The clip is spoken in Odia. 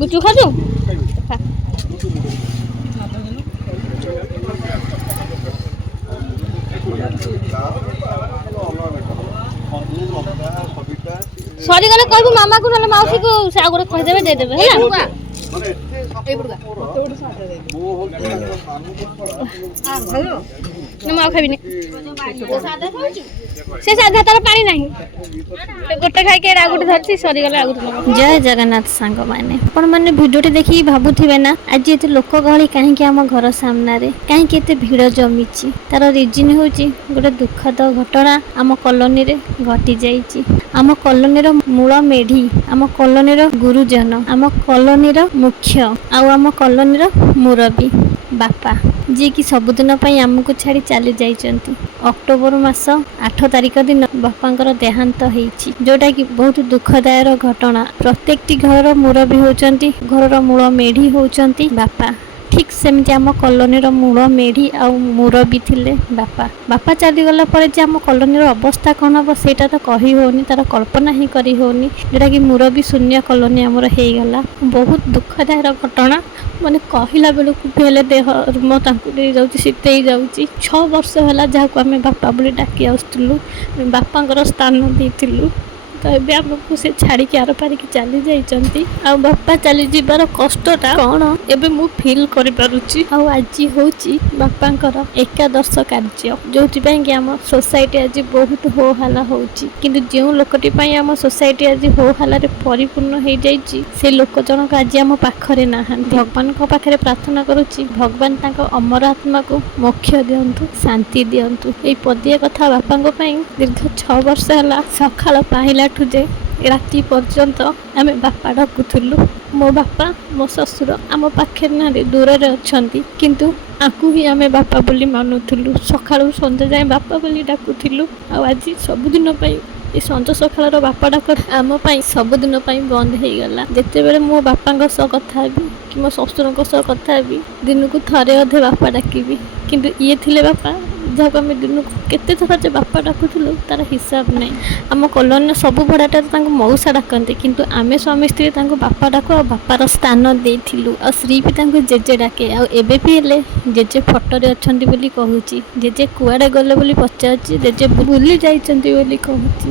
ଗୁଚୁ ଖାଛୁ ସରିଗଲେ କହିବୁ ମାମାକୁ ନହେଲେ ମାଉସୀକୁ ସେ ଆଉ ଗୋଟେ କହିଦେବେ ଦେଇଦେବେ ହେଲା। ମୁଁ ଆଉ ଖାଇବିନି ସେ ସାଧା ତାର ପାଣି ନାହିଁ ଗୋଟେ ଖାଇକି ଆଉ ଗୋଟେ ଧରିଛି ସରିଗଲେ ଆଉ ଗୋଟେ। ଜୟ ଜଗନ୍ନାଥ ସାଙ୍ଗମାନେ, ଆପଣମାନେ ଭିଡ଼ିଓଟି ଦେଖିକି ଭାବୁଥିବେ ନା ଆଜି ଏତେ ଲୋକ ଗହଳି କାହିଁକି ଆମ ଘର ସାମ୍ନାରେ, କାହିଁକି ଏତେ ଭିଡ଼ ଜମିଛି। ତାର ରିଜିନ୍ ହେଉଛି ଗୋଟେ ଦୁଃଖଦ ଘଟଣା ଆମ କଲୋନୀରେ ଘଟି ଯାଇଛି। ଆମ କଲୋନୀର ମୂଳ ମେଢ଼ି, ଆମ କଲୋନୀର ଗୁରୁଜନ, ଆମ କଲୋନୀର ମୁଖ୍ୟ ଆଉ ଆମ କଲୋନୀର ମୁରବୀ ବାପା, ଯିଏକି ସବୁଦିନ ପାଇଁ ଆମକୁ ଛାଡ଼ି ଚାଲି ଯାଇଛନ୍ତି। ଅକ୍ଟୋବର ମାସ 8 ତାରିଖ ଦିନ ବାପାଙ୍କର ଦେହାନ୍ତ ହେଇଛି, ଯୋଉଟାକି ବହୁତ ଦୁଃଖଦାୟକ ଘଟଣା। ପ୍ରତ୍ୟେକଟି ଘରର ମୁରବୀ ହେଉଛନ୍ତି, ଘରର ମୂଳ ମେଢ଼ି ହେଉଛନ୍ତି ବାପା। ଠିକ୍ ସେମିତି ଆମ କଲୋନୀର ମୂଳ ମେଢ଼ି ଆଉ ମୁରବୀ ଥିଲେ ବାପା। ବାପା ଚାଲିଗଲା ପରେ ଯେ ଆମ କଲୋନୀର ଅବସ୍ଥା କ'ଣ ହେବ ସେଇଟା ତ କହି ହେଉନି, ତାର କଳ୍ପନା ହିଁ କରି ହେଉନି, ଯେଉଁଟାକି ମୁରବୀ ଶୂନ୍ୟ କଲୋନୀ ଆମର ହେଇଗଲା। ବହୁତ ଦୁଃଖଦାୟକ ଘଟଣା, ମାନେ କହିଲା ବେଳକୁ ବି ହେଲେ ଦେହ ରୁମ ତାଙ୍କୁ ଦେଇଯାଉଛି, ଶୀତେଇ ଯାଉଛି। 6 ବର୍ଷ ହେଲା ଯାହାକୁ ଆମେ ବାପା ବୋଲି ଡାକି ଆସୁଥିଲୁ, ବାପାଙ୍କର ସ୍ଥାନ ଦେଇଥିଲୁ, ତ ଏବେ ଆମକୁ ସେ ଛାଡ଼ିକି ଆରପାରିକି ଚାଲି ଯାଇଛନ୍ତି। ଆଉ ବାପା ଚାଲିଯିବାର କଷ୍ଟଟା କ'ଣ ଏବେ ମୁଁ ଫିଲ୍ କରିପାରୁଛି। ଆଉ ଆଜି ହେଉଛି ବାପାଙ୍କର ଏକାଦଶ କାର୍ଯ୍ୟ, ଯେଉଁଥିପାଇଁ କି ଆମ ସୋସାଇଟି ଆଜି ବହୁତ ହୋ ହାଲା ହେଉଛି। କିନ୍ତୁ ଯେଉଁ ଲୋକଟି ପାଇଁ ଆମ ସୋସାଇଟି ଆଜି ହୋ ହାଲାରେ ପରିପୂର୍ଣ୍ଣ ହେଇଯାଇଛି, ସେ ଲୋକ ଜଣକ ଆଜି ଆମ ପାଖରେ ନାହାନ୍ତି। ଭଗବାନଙ୍କ ପାଖରେ ପ୍ରାର୍ଥନା କରୁଛି, ଭଗବାନ ତାଙ୍କ ଅମର ଆତ୍ମାକୁ ମୋକ୍ଷ ଦିଅନ୍ତୁ, ଶାନ୍ତି ଦିଅନ୍ତୁ। ଏଇ ପଦିଏ କଥା ବାପାଙ୍କ ପାଇଁ ଦୀର୍ଘ 6 ବର୍ଷ ହେଲା ସକାଳ ପାହିଲାଠୁ ଯେ ରାତି ପର୍ଯ୍ୟନ୍ତ ଆମେ ବାପା ଡାକୁଥିଲୁ। ମୋ ବାପା, ମୋ ଶ୍ୱଶୁର ଆମ ପାଖରେ ନାହାନ୍ତି, ଦୂରରେ ଅଛନ୍ତି, କିନ୍ତୁ ଆଙ୍କୁ ହିଁ ଆମେ ବାପା ବୋଲି ମାନୁଥିଲୁ। ସକାଳୁ ସନ୍ଧ୍ୟା ଯାଏଁ ବାପା ବୋଲି ଡାକୁଥିଲୁ। ଆଉ ଆଜି ସବୁଦିନ ପାଇଁ ଏ ସଞ୍ଜ ସକାଳର ବାପା ଡାକ ଆମ ପାଇଁ ସବୁଦିନ ପାଇଁ ବନ୍ଦ ହେଇଗଲା। ଯେତେବେଳେ ମୋ ବାପାଙ୍କ ସହ କଥା ହେବି କି ମୋ ଶ୍ୱଶୁରଙ୍କ ସହ କଥା ହେବି, ଦିନକୁ ଥରେ ଅଧେ ବାପା ଡାକିବି। କିନ୍ତୁ ଇଏ ଥିଲେ ବାପା, ଯାହାକୁ ଆମେ ଦିନକୁ କେତେ ଥର ଯେ ବାପା ଡାକୁଥିଲୁ ତାର ହିସାବ ନାହିଁ। ଆମ କଲୋନୀର ସବୁ ଭଡ଼ାଟାରେ ତାଙ୍କୁ ମଉସା ଡାକନ୍ତି, କିନ୍ତୁ ଆମେ ସ୍ୱାମୀ ସ୍ତ୍ରୀ ତାଙ୍କୁ ବାପା ଡାକୁ ଆଉ ବାପାର ସ୍ଥାନ ଦେଇଥିଲୁ। ଆଉ ଶ୍ରୀ ବି ତାଙ୍କୁ ଜେଜେ ଡାକେ। ଆଉ ଏବେ ବି ହେଲେ ଜେଜେ ଫଟୋରେ ଅଛନ୍ତି ବୋଲି କହୁଛି, ଜେଜେ କୁଆଡ଼େ ଗଲେ ବୋଲି ପଚାରୁଛି, ଜେଜେ ଭୁଲି ଯାଇଛନ୍ତି ବୋଲି କହୁଛି।